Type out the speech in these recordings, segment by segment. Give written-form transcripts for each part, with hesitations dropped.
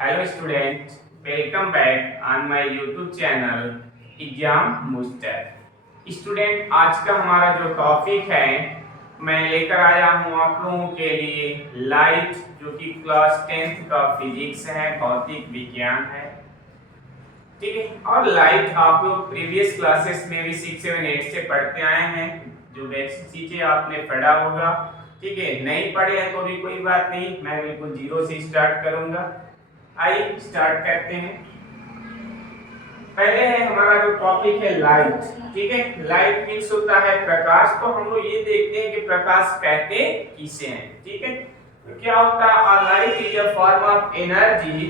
Hello students, welcome back on my YouTube channel exam booster. Student, आज का हमारा जो टॉपिक है मैं लेकर आया हूँ आप लोगों के लिए लाइट, जो कि क्लास 10th का फिजिक्स है, भौतिक विज्ञान है। ठीक है, और लाइट आप लोग प्रीवियस क्लासेस में भी 6, 7, 8 से पढ़ते आए हैं। जो बेसिक चीजें आपने पढ़ा होगा, ठीक है। नहीं पढ़े हैं तो भी कोई बात नहीं, मैं बिल्कुल जीरो से स्टार्ट करूंगा। आइए स्टार्ट करते हैं। पहले है हमारा जो टॉपिक है लाइट। ठीक है, लाइट मींस होता है प्रकाश। तो हम लोग ये देखते हैं कि प्रकाश कहते किसे हैं। ठीक है, तो क्या होता है, light is a form of energy,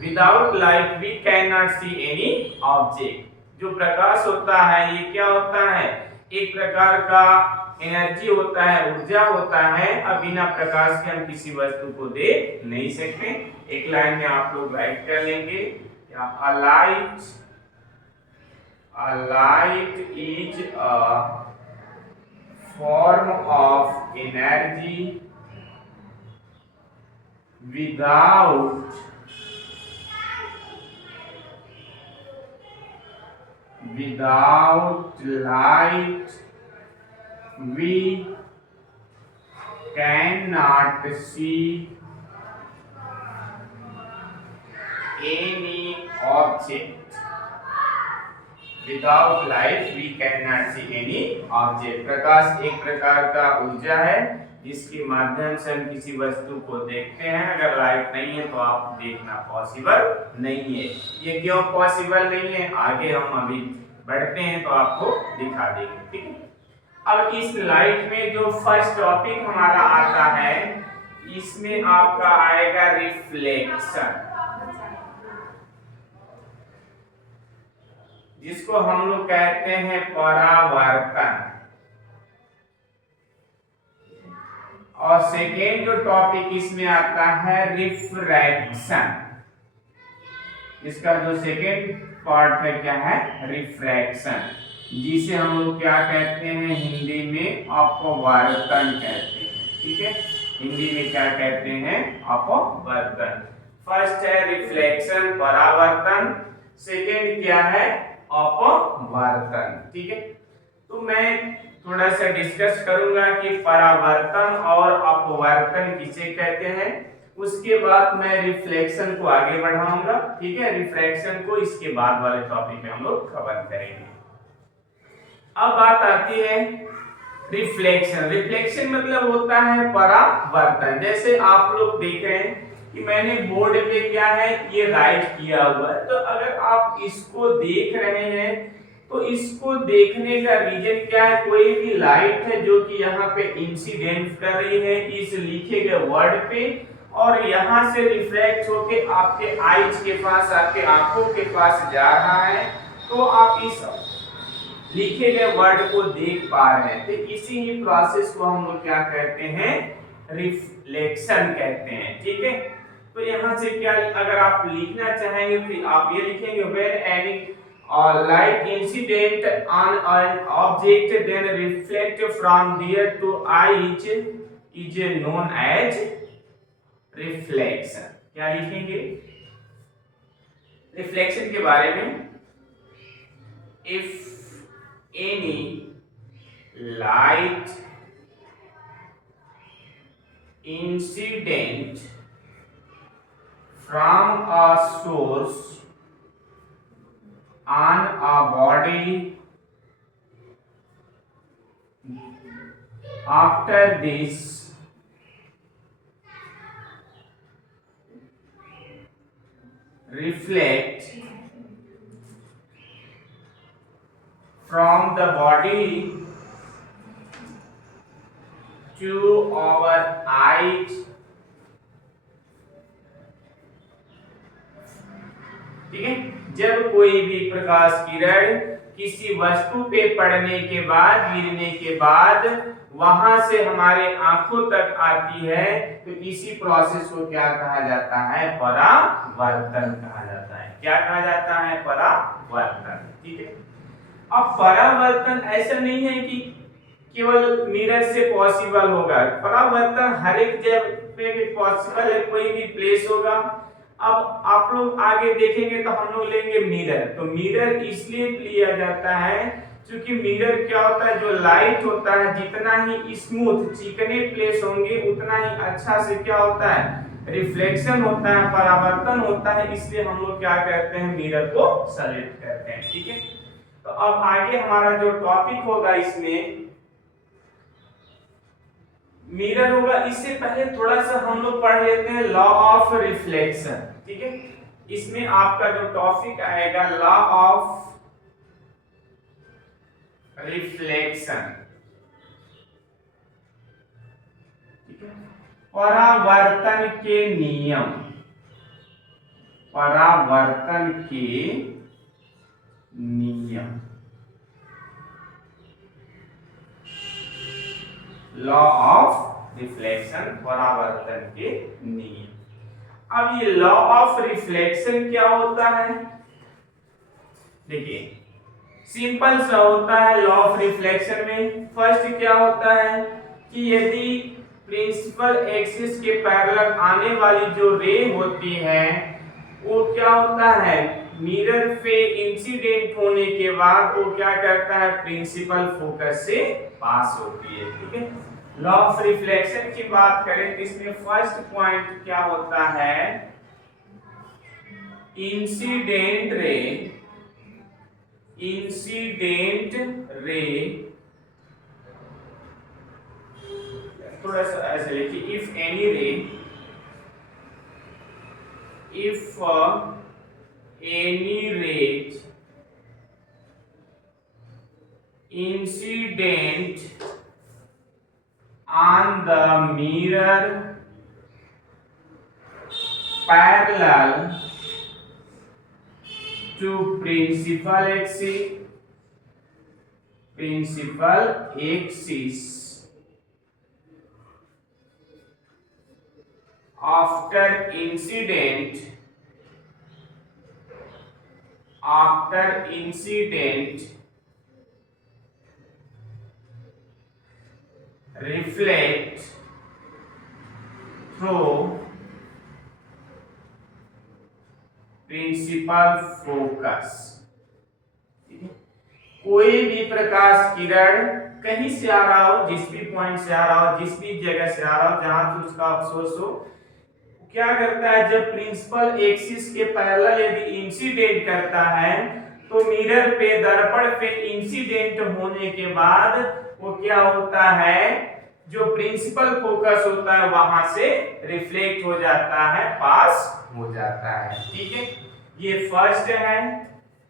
without light we can not see any object. जो प्रकाश होता है ये क्या होता है, एक प्रकार का एनर्जी होता है, ऊर्जा होता है। अब बिना प्रकाश के हम किसी वस्तु को देख नहीं सकते। एक लाइन में आप लोग राइट कर लेंगे, a light is a form of energy without light we cannot see any object. Without light we cannot see any object. प्रकाश एक प्रकार का ऊर्जा है जिसके माध्यम से हम किसी वस्तु को देखते हैं। अगर लाइट नहीं है तो आप देखना पॉसिबल नहीं है। ये क्यों पॉसिबल नहीं है, आगे हम अभी बढ़ते हैं तो आपको दिखा देंगे। ठीक है, अब इस लाइट में जो फर्स्ट टॉपिक हमारा आता है, इसमें आपका आएगा रिफ्लेक्शन, जिसको हम लोग कहते हैं परावर्तन। और सेकेंड जो टॉपिक इसमें आता है रिफ्रैक्शन। इसका जो सेकेंड पार्ट है क्या है, रिफ्रैक्शन, जिसे हम लोग क्या कहते हैं हिंदी में अपवर्तन कहते हैं। ठीक है, हिंदी में क्या कहते हैं, अपवर्तन। फर्स्ट है रिफ्लेक्शन, परावर्तन। सेकेंड क्या है, अपवर्तन। ठीक है, तो मैं थोड़ा सा डिस्कस करूंगा कि परावर्तन और अपवर्तन किसे कहते हैं। उसके बाद मैं रिफ्लेक्शन को आगे बढ़ाऊंगा। ठीक है, रिफ्रैक्शन को इसके बाद वाले टॉपिक में हम लोग कवर करेंगे। अब बात आती है रिफ्लेक्शन। रिफ्लेक्शन मतलब होता है परावर्तन। जैसे आप लोग देख रहे हैं कि मैंने बोर्ड पे क्या है, ये राइट किया हुआ है। तो अगर आप इसको देख रहे हैं तो इसको देखने का रीजन क्या है, कोई भी लाइट है जो कि यहाँ पे इंसिडेंट कर रही है इस लिखे गए वर्ड पे, और यहाँ से रिफ्लेक्ट होके आपके आईज के पास, आपके आंखों के पास जा रहा है। तो आप इस लिखे गए वर्ड को देख पा रहे हैं। तो इसी ही प्रोसेस को हम लोग क्या कहते हैं, रिफ्लेक्शन कहते हैं। ठीक है, तो यहाँ से क्या अगर आप लिखना चाहेंगे तो आप ये लिखेंगे, where any light incident on an object then reflect from there to eyes is known as reflection। क्या लिखेंगे रिफ्लेक्शन के बारे में, if any light incident from a source on a body after this reflect from the body to our eyes। ठीक है, जब कोई भी प्रकाश किरण किसी वस्तु पे पड़ने के बाद, गिरने के बाद वहां से हमारे आंखों तक आती है, तो इसी प्रोसेस को क्या कहा जाता है, परावर्तन कहा जाता है। क्या कहा जाता है, परावर्तन। ठीक है, अब परावर्तन ऐसा नहीं है कि केवल मिरर से पॉसिबल होगा। परावर्तन हर एक जगह पे पॉसिबल है, कोई भी प्लेस होगा। अब आप लोग आगे देखेंगे तो हम लोग लेंगे मिरर। तो मिरर इसलिए लिया जाता है क्योंकि मिरर क्या होता है, जो लाइट होता है जितना ही स्मूथ चिकने प्लेस होंगे उतना ही अच्छा से क्या होता है, रिफ्लेक्शन होता है, परावर्तन होता है। इसलिए हम लोग क्या करते हैं, मिरर को सेलेक्ट करते हैं। ठीक है, तो अब आगे हमारा जो टॉपिक होगा इसमें मिरर होगा। इससे पहले थोड़ा सा हम लोग पढ़ लेते हैं लॉ ऑफ रिफ्लेक्शन। ठीक है, इसमें आपका जो टॉपिक आएगा लॉ ऑफ रिफ्लेक्शन। ठीक है, परावर्तन के नियम, परावर्तन के नियम, लॉ ऑफ रिफ्लेक्शन, परावर्तन के नियम। अब ये लॉ ऑफ रिफ्लेक्शन क्या होता है, देखिए सिंपल सा होता है। लॉ ऑफ रिफ्लेक्शन में फर्स्ट क्या होता है कि यदि प्रिंसिपल एक्सिस के पैरेलल आने वाली जो रे होती है वो क्या होता है, मिरर पे इंसिडेंट होने के बाद वो क्या करता है, प्रिंसिपल फोकस से पास होती है। ठीक है, लॉ ऑफ रिफ्लेक्शन की बात करें तो इसमें फर्स्ट पॉइंट क्या होता है, इंसिडेंट रे, इंसिडेंट रे, थोड़ा सा ऐसे लिखिए, इफ एनी रे, if any ray incident on the mirror parallel to principal axis, principal axis after incident, after incident reflect through principal focus. कोई भी प्रकाश किरण कहीं से आ रहा हो, जिस भी पॉइंट से आ रहा हो, जिस भी जगह से आ रहा हो, जहां से उसका सोर्स हो, क्या करता है, जब प्रिंसिपल एक्सिस के पैरेलल यदि इंसिडेंट करता है तो मिरर पे, दर्पण पे इंसिडेंट होने के बाद वो क्या होता है, जो प्रिंसिपल फोकस होता है वहां से रिफ्लेक्ट हो जाता है, पास हो जाता है। ठीक है, ये फर्स्ट है।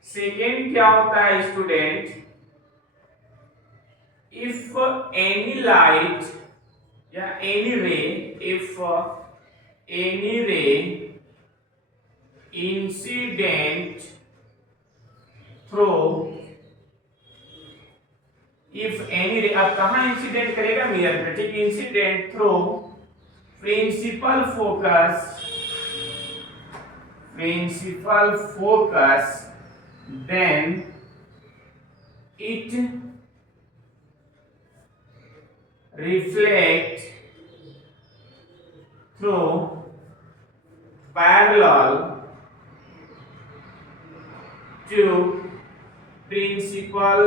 सेकेंड क्या होता है स्टूडेंट, इफ एनी लाइट या एनी रे, if any ray incident through, if any ray, अब कहाँ इंसिडेंट करेगा, मिरर पे। ठीक, incident through principal focus, principal focus, then it reflect through parallel to principal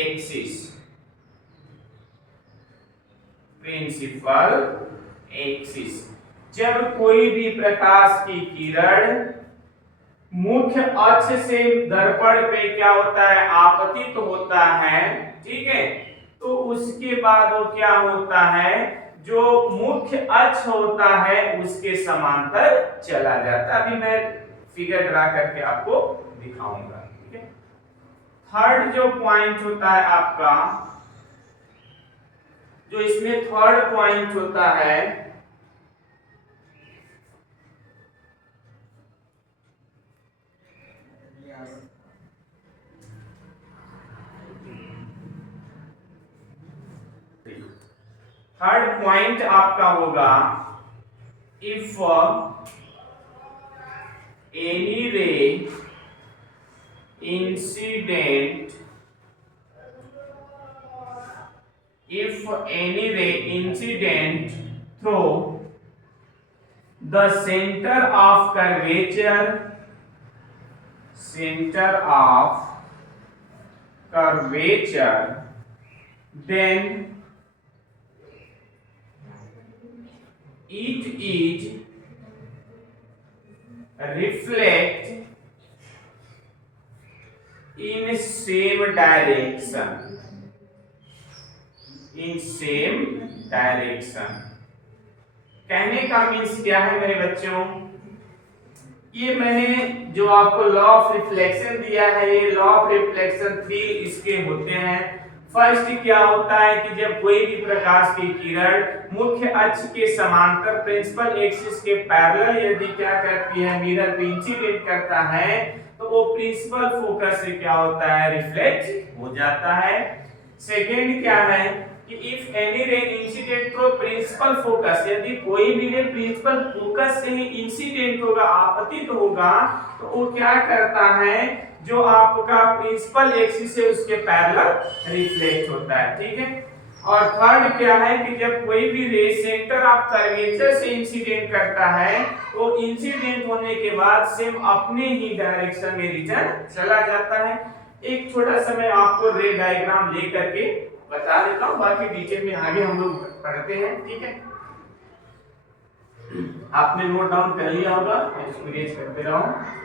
axis, principal axis. जब कोई भी प्रकाश की किरण मुख्य अक्ष से दर्पण पे क्या होता है, आपतित होता है, ठीक है, तो उसके बाद वो क्या होता है, जो मुख्य अक्ष होता है उसके समांतर चला जाता है। अभी मैं फिगर ड्रा करके आपको दिखाऊंगा। ठीक है, थर्ड जो पॉइंट होता है आपका, जो इसमें थर्ड पॉइंट होता है, थर्ड पॉइंट आपका होगा, if any ray incident, if any ray incident through the centre of curvature, then it is reflect in same direction. कहने का मीन्स क्या है मेरे बच्चों, ये मैंने जो आपको लॉ ऑफ रिफ्लेक्शन दिया है, ये लॉ ऑफ रिफ्लेक्शन 3 इसके होते हैं। फर्स्ट क्या होता है कि जब कोई भी प्रकाश की किरण मुख्य अक्ष के समांतर प्रिंसिपल एक्सिस के पैरेलल यदि क्या करती है, मिरर पे इंसिडेंट करता है, तो वो प्रिंसिपल फोकस से क्या होता है, रिफ्लेक्ट हो जाता है। सेकेंड क्या है कि if any ray incident through principal focus, यदि कोई भी रे प्रिंसिपल फोकस से ही इंसिडेंट होगा, आपतित होगा, तो वो क्या करता है, जो आपका प्रिंसिपल एक्सिस है उसके पैरेलल रिफ्लेक्ट होता है। ठीक है। और थर्ड क्या है कि जब कोई भी रे सेंटर ऑफ कर्वेचर से इंसिडेंट करता है, तो इंसिडेंट होने के बाद सेम अपने ही डायरेक्शन में रिटर्न चला जाता है। एक छोटा सा मैं आपको रे डायग्राम लेकर के बता देता हूं, बाकी डिटेल में आगे हम लोग पढ़ते हैं। ठीक है, आपने नोट डाउन कर लिया होगा, मैं इसको रेज करते रहा हूं।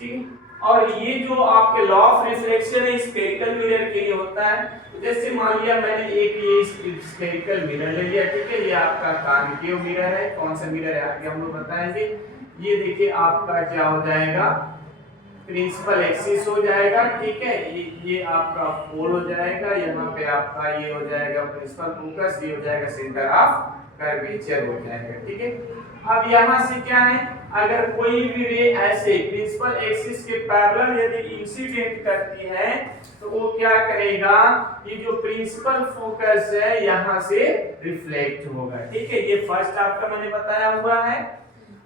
ठीक है, और ये जो आपके लॉ ऑफ रिफ्लेक्शन है स्फेरिकल मिरर के लिए होता है। जैसे मान लिया मैंने एक ये स्फेरिकल मिरर ले लिया, ठीक है, ये आपका कॉन्केव मिरर है। कौन सा मिरर है आगे हम लोग बताएंगे। ये देखिए आपका क्या हो जाएगा, प्रिंसिपल एक्सिस हो जाएगा। ठीक है, ये आपका पोल हो जाएगा, यहाँ पे आपका ये हो जाएगा प्रिंसिपल फोकस, ये हो जाएगा सेंटर ऑफ कर्वेचर हो जाएगा। ठीक है, अब यहाँ से क्या है, अगर कोई भी रे ऐसे प्रिंसिपल एक्सिस के पैरेलल यदि इंसिडेंट करती है, तो वो क्या करेगा, ये जो प्रिंसिपल फोकस है यहाँ से रिफ्लेक्ट होगा। ठीक है, ये फर्स्ट आपका मैंने बताया हुआ है।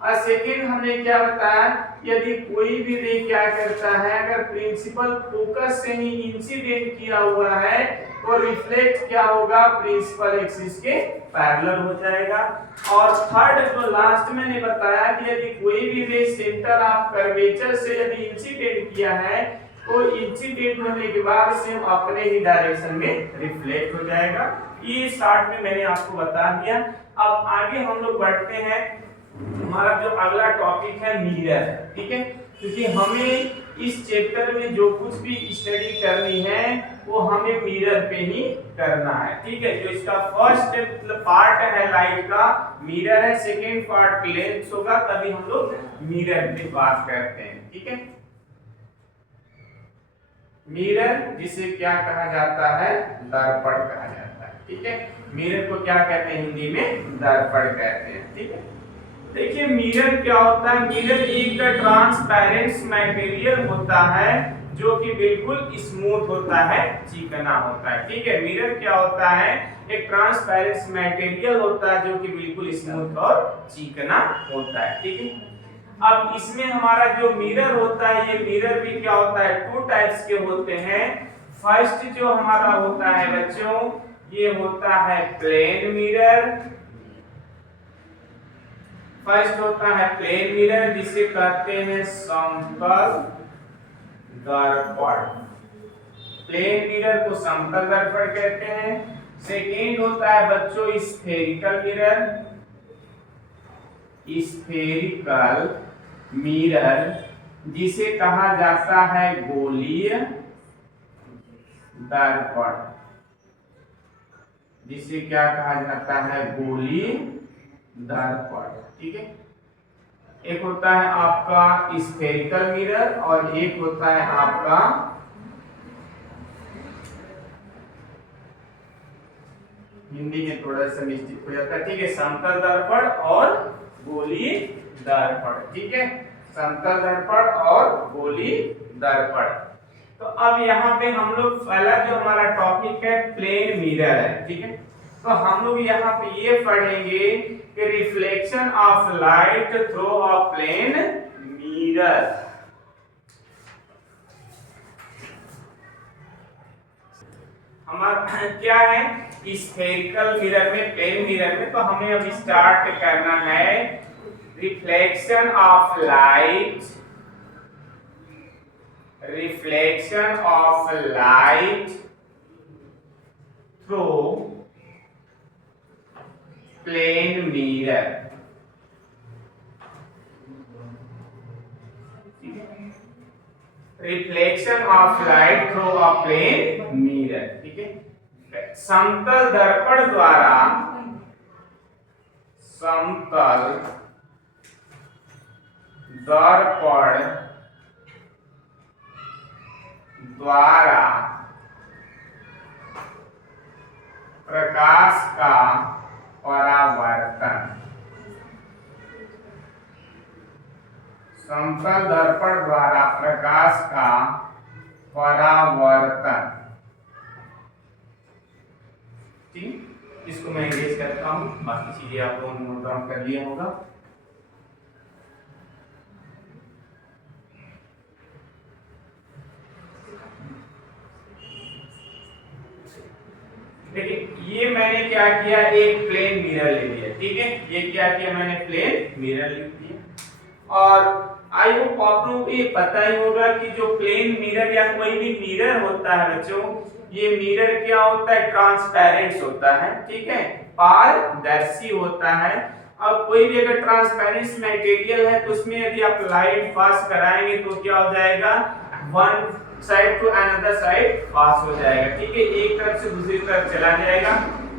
और सेकेंड हमने क्या बताया, यदि कोई भी रे क्या करता है, अगर प्रिंसिपल फोकस से ही इंसिडेंट किया हुआ है, तो रिफ्लेक्ट क्या होगा, प्रिंसिपल एक्सिस के पैरेलल हो जाएगा। और थर्ड जो लास्ट मैंने बताया कि यदि कोई भी रे सेंटर ऑफ कर्वेचर से यदि इंसिडेंट किया है, तो इंसिडेंट होने के बाद सेम अपने ही डायरेक्शन में रिफ्लेक्ट हो जाएगा। ये स्टार्ट में मैंने आपको बता दिया। अब आगे हम लोग बढ़ते हैं, हमारा जो अगला टॉपिक है मिरर। ठीक है, क्योंकि हमें इस चैप्टर में जो कुछ भी स्टडी करनी है वो हमें मिरर पे ही करना है। ठीक है, जो इसका फर्स्ट पार्ट है लाइट का मिरर है, सेकेंड पार्ट लेंस होगा, तभी हम लोग मिरर पे बात करते हैं। ठीक है, मिरर जिसे क्या कहा जाता है, दर्पण कहा जाता है। ठीक है, मिरर को क्या कहते हैं, हिंदी में दर्पण कहते हैं। ठीक है, देखिए मिरर क्या होता है, मिरर एक ट्रांसपेरेंट मटेरियल होता है जो कि बिल्कुल स्मूथ होता है, चिकना होता है। ठीक है, मिरर क्या होता है, एक ट्रांसपेरेंट मटेरियल होता है जो कि बिल्कुल स्मूथ और चिकना होता है। ठीक है, अब इसमें हमारा जो मिरर होता है, ये मिरर भी क्या होता है, टू टाइप्स के होते हैं। फर्स्ट जो हमारा होता है बच्चों, ये होता है प्लेन मिरर। फर्स्ट होता है प्लेन मिरर, जिसे कहते हैं समतल दर्पण। प्लेन मिरर को समतल दर्पण कहते हैं। सेकेंड होता है बच्चों स्फेरिकल मिरर। स्फेरिकल मिरर जिसे कहा जाता है गोलीय दर्पण, जिसे क्या कहा जाता है, गोलीय दर्पण। ठीक है, एक होता है आपका स्फेरिकल मिरर और एक होता है आपका हिंदी में थोड़ा सा मिस्टेक हो जाता है। ठीक है, समतल दर्पण और गोलीय दर्पण। ठीक है, समतल दर्पण और गोलीय दर्पण। तो अब यहाँ पे हम लोग पहला जो हमारा टॉपिक है प्लेन मिरर है। ठीक है, तो हम लोग यहाँ पे ये पढ़ेंगे कि reflection of light through a plane mirror. हमारा क्या है स्फेरिकल मिरर में, प्लेन मिरर में, तो हमें अब स्टार्ट करना है reflection of light, reflection of light through plane mirror. Reflection of light through a plane mirror, ठीक है। समतल दर्पण द्वारा, समतल दर्पण द्वारा प्रकाश का परावर्तन, समतल दर्पण द्वारा प्रकाश का परावर्तन, ठीक। इसको मैं इरेज करता हूं, बाकी चीजें आप लोगों ने नोट डाउन कर लिया होगा। देखिए ये मैंने क्या किया, एक प्लेन मिरर ले लिया, ठीक है। ये क्या किया मैंने, प्लेन मिरर ले लिया। और आई होप आप लोगों को ये पता ही होगा कि जो प्लेन मिरर या कोई भी मिरर होता है बच्चों, ये मिरर क्या होता है, ट्रांसपेरेंट होता है, ठीक है, पारदर्शी होता है। अब कोई भी अगर ट्रांसपेरेंट मटेरियल है तो उसमें यदि आप लाइट पास कराएंगे तो क्या हो जाएगा, one side to another side pass हो जाएगा, ठीक है, एक तरफ से दूसरी तरफ चला जाएगा,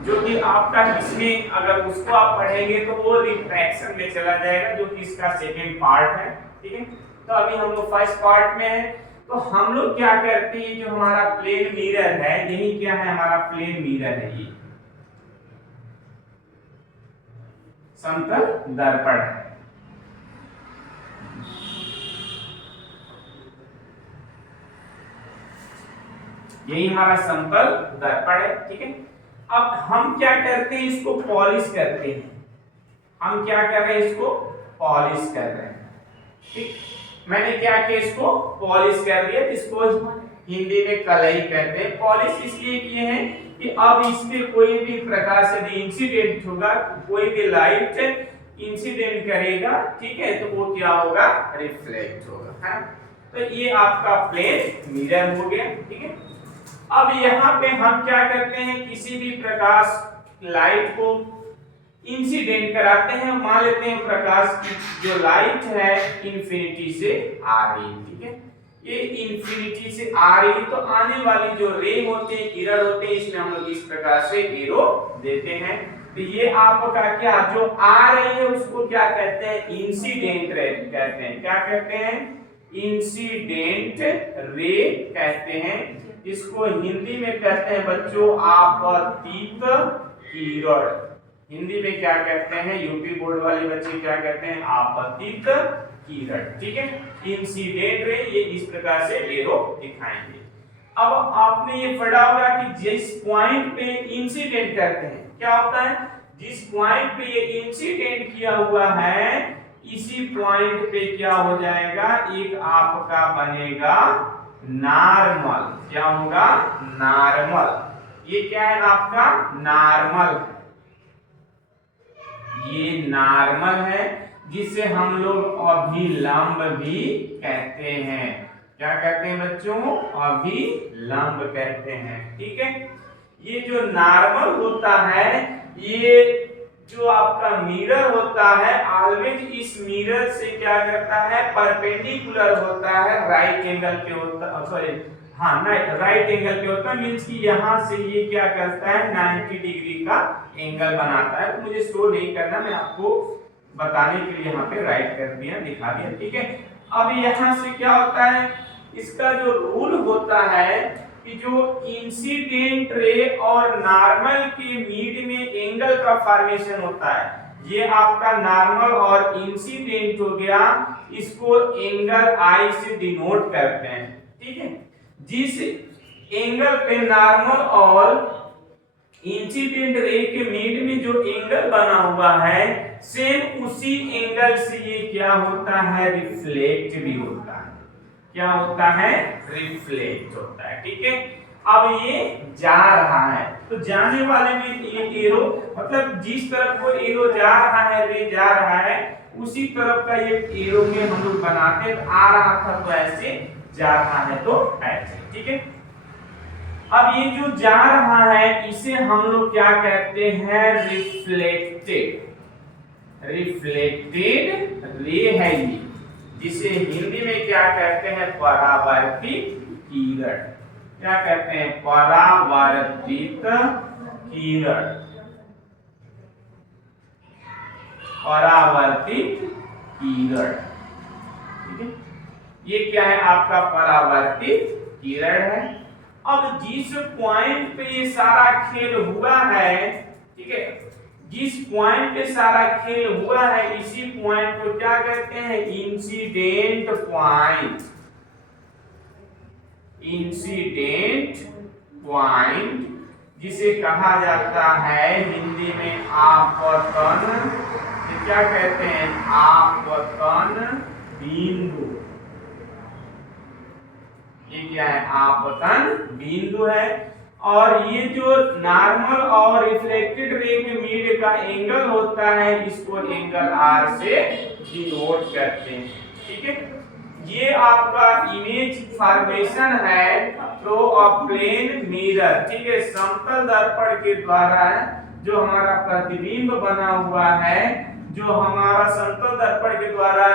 जो कि आपका इसमें अगर उसको आप पढ़ेंगे तो वो रिफ्रैक्शन में चला जाएगा, जो कि इसका सेकंड पार्ट है, ठीक है। तो अभी हम लोग फर्स्ट पार्ट में है। तो हम लोग क्या करते हैं, जो हमारा प्लेन मिरर है, यही क्या है, हमारा प्लेन मिरर है, ये समतल दर्पण है। यही हमारा समतल दर्पण है, ठीक है। अब हम क्या करते हैं, इसको पॉलिश करते हैं। हम क्या कर रहे हैं, इसको पॉलिश कर रहे हैं, ठीक। मैंने क्या किया, इसको पॉलिश कर दिया, इसको हिंदी में कलई कहते हैं। पॉलिश इसलिए किए हैं कि अब इस पे कोई भी प्रकार से इंसिडेंट होगा, कोई भी लाइट इंसिडेंट करेगा, ठीक है, तो वो क्या होगा, रिफ्लेक्ट होगा, है। तो ये आपका प्लेन मिरर हो गया, ठीक है। अब यहाँ पे हम क्या करते हैं, किसी भी प्रकाश लाइट को इंसिडेंट कराते हैं। मान लेते हैं प्रकाश की जो लाइट है इंफिनिटी से आ रही, ठीक है, ये इंफिनिटी से आ रही, तो आने वाली जो रे होते हैं, किरण होते हैं, इसमें हम लोग इस प्रकार से एरो देते हैं। तो ये आपका क्या, जो आ रही है उसको क्या कहते हैं, इंसिडेंट रे कहते हैं। क्या कहते हैं, इंसिडेंट रे कहते हैं। इसको हिंदी में कहते हैं बच्चों आपतित किरण। हिंदी में क्या कहते हैं, यूपी बोर्ड वाले बच्चे क्या कहते हैं, आपतित किरण, ठीक है। इंसिडेंट रे ये इस प्रकार से एरो दिखाएंगे। अब आपने ये पढ़ा होगा कि जिस पॉइंट पे इंसिडेंट करते हैं क्या होता है, जिस पॉइंट पे ये इंसिडेंट किया हुआ है इसी पॉइंट पे क्या हो जाएगा, एक आपका बनेगा नॉर्मल। क्या होगा, नॉर्मल। ये क्या है आपका, नॉर्मल। ये नॉर्मल है, जिसे हम लोग अभिलंब भी कहते हैं। क्या कहते हैं बच्चों, अभिलंब कहते हैं, ठीक है। ये जो नॉर्मल होता है, ये जो आपका मिरर होता है ऑलवेज इस मिरर से क्या करता है, परपेंडिकुलर होता है, राइट एंगल पे होता, सॉरी हाँ राइट एंगल पे होता है, मींस कि यहां से ये क्या करता है 90 डिग्री का एंगल बनाता है। तो मुझे शो नहीं करना, मैं आपको बताने के लिए यहाँ पे राइट कर दिया, दिखा दिया, ठीक है। अब यहाँ से क्या होता है, इसका जो रूल होता है कि जो इंसिडेंट रे और नॉर्मल के मिड में एंगल का फॉर्मेशन होता है, ये आपका नॉर्मल और इंसिडेंट हो गया, इसको एंगल आई से डिनोट करते हैं, ठीक है। जिस एंगल पे नॉर्मल और इंसिडेंट रे के मिड में जो एंगल बना हुआ है, सेम उसी एंगल से ये क्या होता है, रिफ्लेक्ट भी होता है। क्या होता है, रिफ्लेक्ट होता है, ठीक है। अब ये जा रहा है, तो जाने वाले में ये एरो, मतलब जिस तरफ को एरो जा रहा है, रे जा रहा है, उसी तरफ का ये एरो में हम लोग बनाते हैं। आ रहा था तो ऐसे, जा रहा है तो ऐसे, ठीक है। अब ये जो जा रहा है इसे हम लोग क्या कहते हैं, रिफ्लेक्टेड। रिफ्लेक्टेड रे है ये, जिसे हिंदी में क्या कहते हैं, परावर्तित किरण। क्या कहते हैं, परावर्तित किरण। परावर्तित किरण, ठीक है। ये क्या है, आपका परावर्तित किरण है। अब जिस पॉइंट पे ये सारा खेल हुआ है, ठीक है, जिस पॉइंट पे सारा खेल हुआ है, इसी पॉइंट को क्या कहते हैं, इंसिडेंट पॉइंट। इंसिडेंट पॉइंट, जिसे कहा जाता है हिंदी में आपतन। तो क्या कहते हैं, आपतन बिंदु। ये क्या है, आपतन बिंदु है। और ये जो नॉर्मल और रिफ्लेक्टेड रे के मिड का एंगल होता है, इसको एंगल आर से डिनोट करते हैं, ठीक है। ये आपका इमेज फॉर्मेशन है थ्रू अ प्लेन मिरर, ठीक है। समतल दर्पण के द्वारा जो हमारा प्रतिबिंब बना हुआ है, जो हमारा समतल दर्पण के द्वारा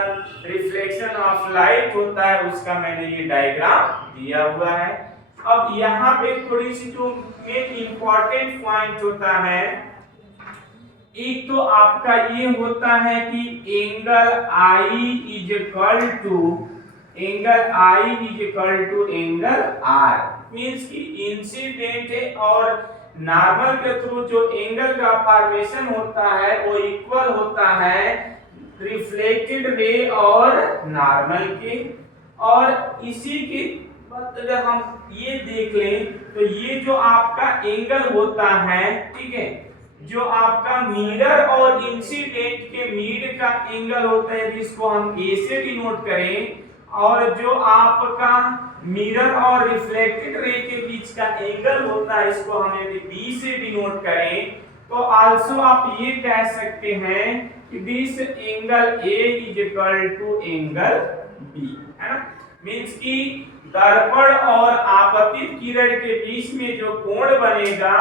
रिफ्लेक्शन ऑफ लाइट होता है, उसका मैंने ये डायग्राम दिया हुआ है। अब यहाँ पे थोड़ी सी जो मेन इंपॉर्टेंट पॉइंट होता है, एक तो आपका ये होता है कि angle I is equal to angle R, means कि इंसिडेंट और नॉर्मल के थ्रू जो एंगल का फॉर्मेशन होता है वो इक्वल होता है रिफ्लेक्टेड रे और नॉर्मल के। और इसी के अगर हम ये देख लें तो ये जो आपका एंगल होता है, ठीक है, जो आपका मिरर और इंसिडेंट के मिड का एंगल होता है, जिसको हम ए से डिनोट करें, और जो आपका मिरर और रिफ्लेक्टेड रे के बीच का एंगल होता है, इसको हम यदि बी से डिनोट करें, तो आल्सो आप ये कह सकते हैं कि this angle A is equal to angle B, है ना। मींस कि दर्पण और आपतित किरण के बीच में जो कोण बनेगा,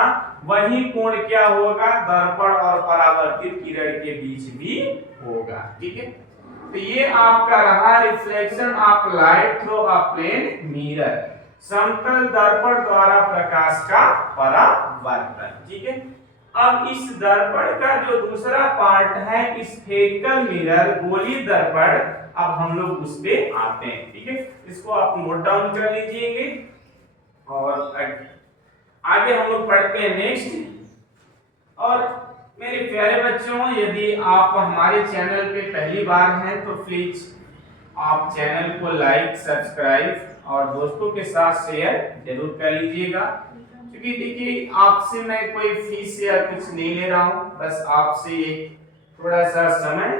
वही कोण क्या होगा, दर्पण और परावर्तित किरण के बीच भी होगा, ठीक है। तो ये आपका रहा reflection of light through a plane mirror, समतल दर्पण द्वारा प्रकाश का परावर्तन, ठीक है। अब इस दर्पण का जो दूसरा पार्ट है स्फेरिकल मिरर, गोलीय दर्पण, अब हम लोग उस पे आते हैं, ठीक है। इसको आप नोट डाउन कर लीजिएंगे और आगे हम लोग पढ़ते हैं नेक्स्ट। और मेरे प्यारे बच्चों, यदि आप हमारे चैनल पे पहली बार हैं तो प्लीज आप चैनल को लाइक, सब्सक्राइब और दोस्तों के साथ शेयर जरूर कर लीजिएगा। क्योंकि देखिए, आपसे मैं कोई फीस या कुछ नहीं ले रहा हूँ, बस आपसे थोड़ा सा समय,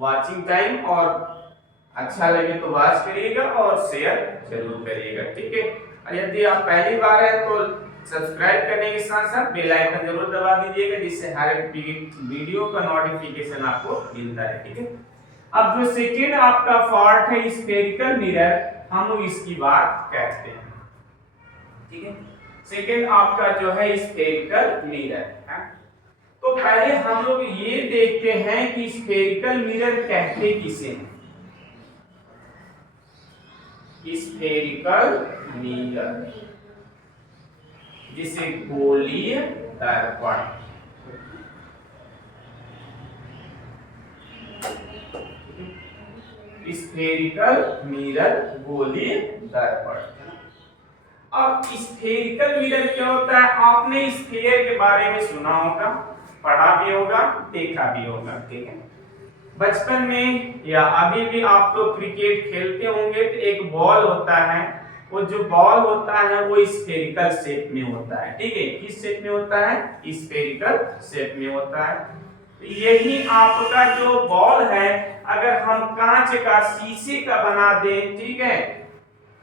वाचिंग टाइम, और अच्छा लगे तो वॉच करिएगा और शेयर जरूर करिएगा, ठीक है। और यदि आप पहली बार हैं तो सब्सक्राइब करने के साथ साथ बेल आइकन जरूर दबा दीजिएगा, जिससे हर एक वीडियो का नोटिफिकेशन आपको मिलता है, ठीक है। अब जो सेकेंड आपका पार्ट है स्फेरिकल मिरर, हम लोग इसकी बात कहते हैं, ठीक है। सेकेंड आपका जो है स्फेरिकल मिरर है। तो पहले हम लोग ये देखते हैं कि स्फेरिकल मिरर कहते किसे हैं। स्फेरिकल मिरर, जिसे गोलीय दर्पण, स्फेरिकल मिरर, गोलीय दर्पण। अब स्फेरिकल मिरर क्या होता है, आपने स्फीयर के बारे में सुना होगा, पढ़ा भी होगा, देखा भी होगा, ठीक है। बचपन में या अभी भी आप लोग क्रिकेट खेलते होंगे तो एक बॉल होता है, वो जो बॉल होता है वो स्फेरिकल शेप में होता है, ठीक है। किस शेप में होता है, स्फेरिकल शेप में होता है। यही आपका जो बॉल है, अगर हम कांच का, शीशे का बना दें, ठीक है,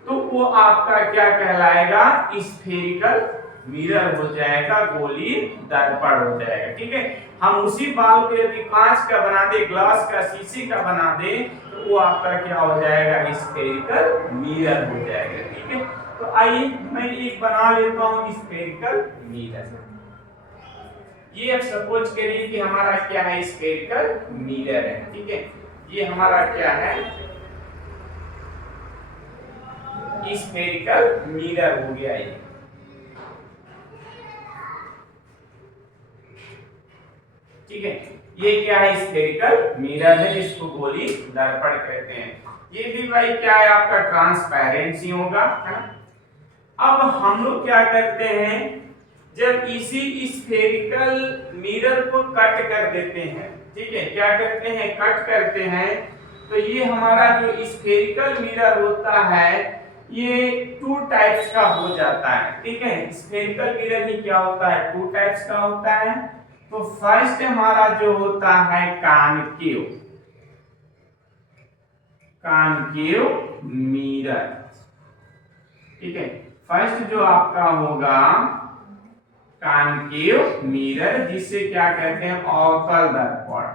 तो वो आपका क्या कहलाएगा, स्फेरिकल मिरर हो जाएगा, गोली दर्पण हो जाएगा। ठीक है, हम उसी बाल को यदि कांच का बना दे, ग्लास का, शीशे का बना दे, तो वो आपका क्या हो जाएगा, स्फेरिकल मिरर हो जाएगा। ठीक है, तो आइए मैं एक बना लेता हूं स्फेरिकल मिरर। ये अब सपोज करिए कि हमारा क्या है, स्फेरिकल मिरर है। ठीक है, ये हमारा क्या है, स्फेरिकल मिरर हो गया ये। ठीक है, ये क्या है, स्फेरिकल मिरर है, जिसको गोली दर्पण कहते हैं। ये भी भाई क्या है, आपका ट्रांसपेरेंसी होगा, है ना। अब हम लोग क्या करते हैं, जब इसी स्फेरिकल मिरर को कट कर देते हैं, ठीक है, क्या करते हैं, कट करते हैं, तो ये हमारा जो स्फेरिकल मिरर होता है ये 2 टाइप्स का हो जाता है। ठीक है, स्फेरिकल मिरर ही क्या होता है, 2 टाइप्स का होता है। तो फर्स्ट हमारा जो होता है कॉनकेव, कॉनकेव मिरर। ठीक है, फर्स्ट जो आपका होगा कॉनकेव मिरर, जिसे क्या कहते हैं, अवतल दर्पण,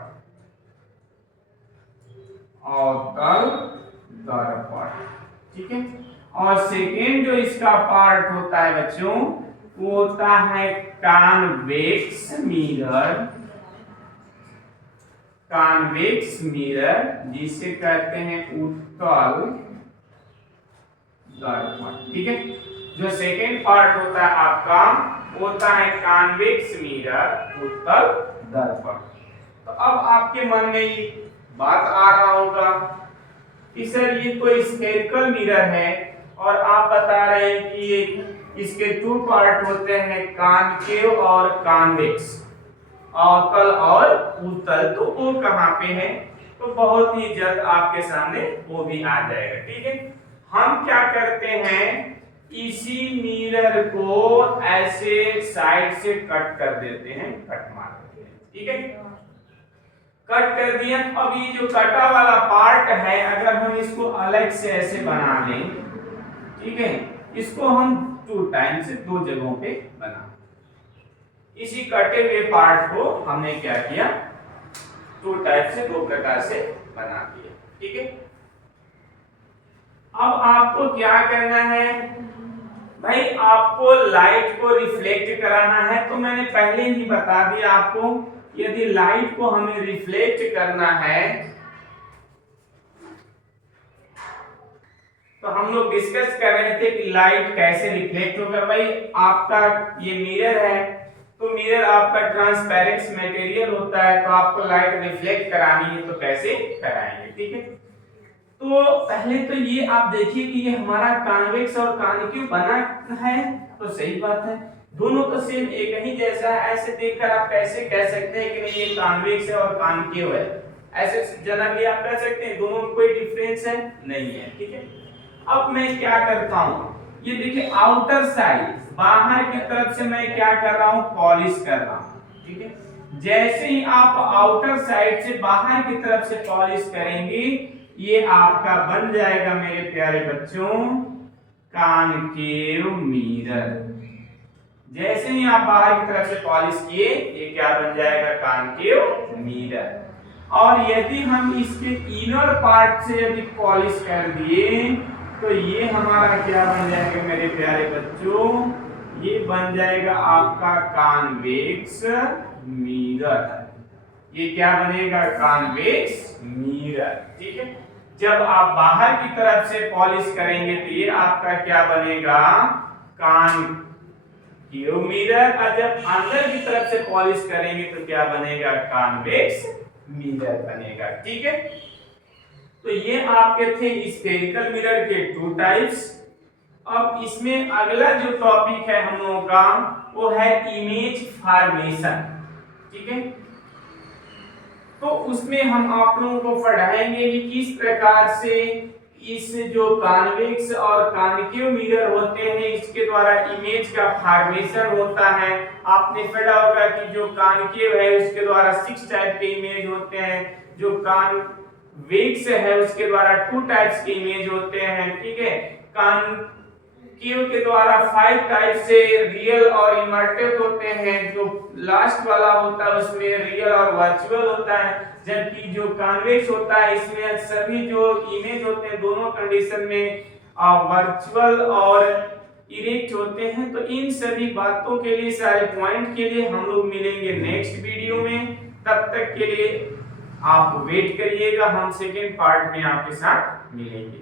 अवतल दर्पण। ठीक है, और सेकेंड जो इसका पार्ट होता है बच्चों, वो होता है कॉन्वेक्स मिरर, कॉन्वेक्स मिरर, जिसे कहते हैं उत्तल दर्पण। ठीक है, जो सेकेंड पार्ट होता है आपका होता है कॉन्वेक्स मिरर, उत्तल दर्पण। तो अब आपके मन में ये बात आ रहा होगा कि सर ये कोई स्फेरिकल मिरर है और आप बता रहे हैं कि ये इसके 2 पार्ट होते हैं, कॉनकेव और कॉन्वेक्स, अवतल और उत्तल, तो वो कहाँ पे है, तो बहुत ही जल्द आपके सामने वो भी आ जाएगा। ठीक है, हम क्या करते हैं, इसी मिरर को ऐसे साइड से कट कर देते हैं, कट मार देते हैं। ठीक है, कट कर दिया। अब ये जो कटा वाला पार्ट है, अगर हम इसको अलग से ऐसे बना लें, ठीक है, इसको हम 2 टाइम से 2 जगहों पे बना, इसी कटे हुए पार्ट को हमने क्या किया, 2 टाइप से 2 प्रकार से बना दिया। ठीक है, अब आपको क्या करना है भाई, आपको लाइट को रिफ्लेक्ट कराना है। तो मैंने पहले ही बता दिया आपको, यदि लाइट को हमें रिफ्लेक्ट करना है, तो हम लोग डिस्कस कर रहे थे कि लाइट कैसे रिफ्लेक्ट होगा। भाई आपका ये मिरर है, तो मिरर आपका ट्रांसपेरेंट मटेरियल होता है, तो आपको लाइट रिफ्लेक्ट करानी है, तो कैसे कराएंगे। ठीक है, तो पहले तो ये आप देखिए कि ये हमारा कॉन्वेक्स और कॉनकेव बना है, तो सही बात है, दोनों तो सेम एक ही जैसा है। ऐसे देखकर आप कैसे कह सकते हैं कि नहीं ये कॉन्वेक्स है और कॉनकेव है, ऐसे जनरली आप कह सकते हैं, दोनों में कोई डिफरेंस है नहीं है। ठीक है, अब मैं क्या करता हूं, ये देखिए आउटर साइड, बाहर की तरफ से मैं क्या कर रहा हूं, पॉलिश कर रहा हूं। ठीक है, जैसे ही आप आउटर साइड से बाहर की तरफ से पॉलिश करेंगे, ये आपका बन जाएगा मेरे प्यारे बच्चों कॉनकेव मिरर। जैसे ही आप बाहर की तरफ से पॉलिश किए, ये क्या बन जाएगा, कॉनकेव मिरर। और यदि हम इसके इनर पार्ट से यदि पॉलिश कर दिए, तो ये हमारा क्या बन जाएगा मेरे प्यारे बच्चों, ये बन जाएगा आपका कॉन्वेक्स मिरर। ये क्या बनेगा, कॉन्वेक्स मिरर। ठीक है, जब आप बाहर की तरफ से पॉलिश करेंगे तो ये आपका क्या बनेगा, कॉनकेव मिरर, और जब अंदर की तरफ से पॉलिश करेंगे तो क्या बनेगा, कॉन्वेक्स मिरर बनेगा। ठीक है, तो ये आपके थे स्फेरिकल मिरर के 2 टाइप्स। अब इसमें अगला जो टॉपिक है हम लोगों का, वो है इमेज फॉर्मेशन। ठीक है, तो उसमें हम आप लोगों को पढ़ाएंगे कि किस प्रकार से इस जो कॉन्वेक्स और कॉनकेव मिरर होते हैं, इसके द्वारा इमेज का फॉर्मेशन होता है। आपने पढ़ा होगा कि जो कॉनकेव है उसके द्वारा 6 टाइप के इमेज होते हैं, जो कॉन्वेक्स है उसके द्वारा 2 टाइप्स के इमेज होते हैं। ठीक है, कॉन्केव के द्वारा 5 टाइप से रियल और इमर्टेड होते हैं। जो लास्ट वाला होता है उसमें रियल और वर्चुअल होता है, जबकि जो कॉन्वेक्स होता है इसमें सभी जो इमेज होते हैं दोनों कंडीशन में वर्चुअल और इरेक्ट होते हैं। तो इन सभी बातों के लिए, सारे पॉइंट के लिए हम लोग मिलेंगे नेक्स्ट वीडियो में। तब तक के लिए आप वेट करिएगा, हम सेकेंड पार्ट में आपके साथ मिलेंगे।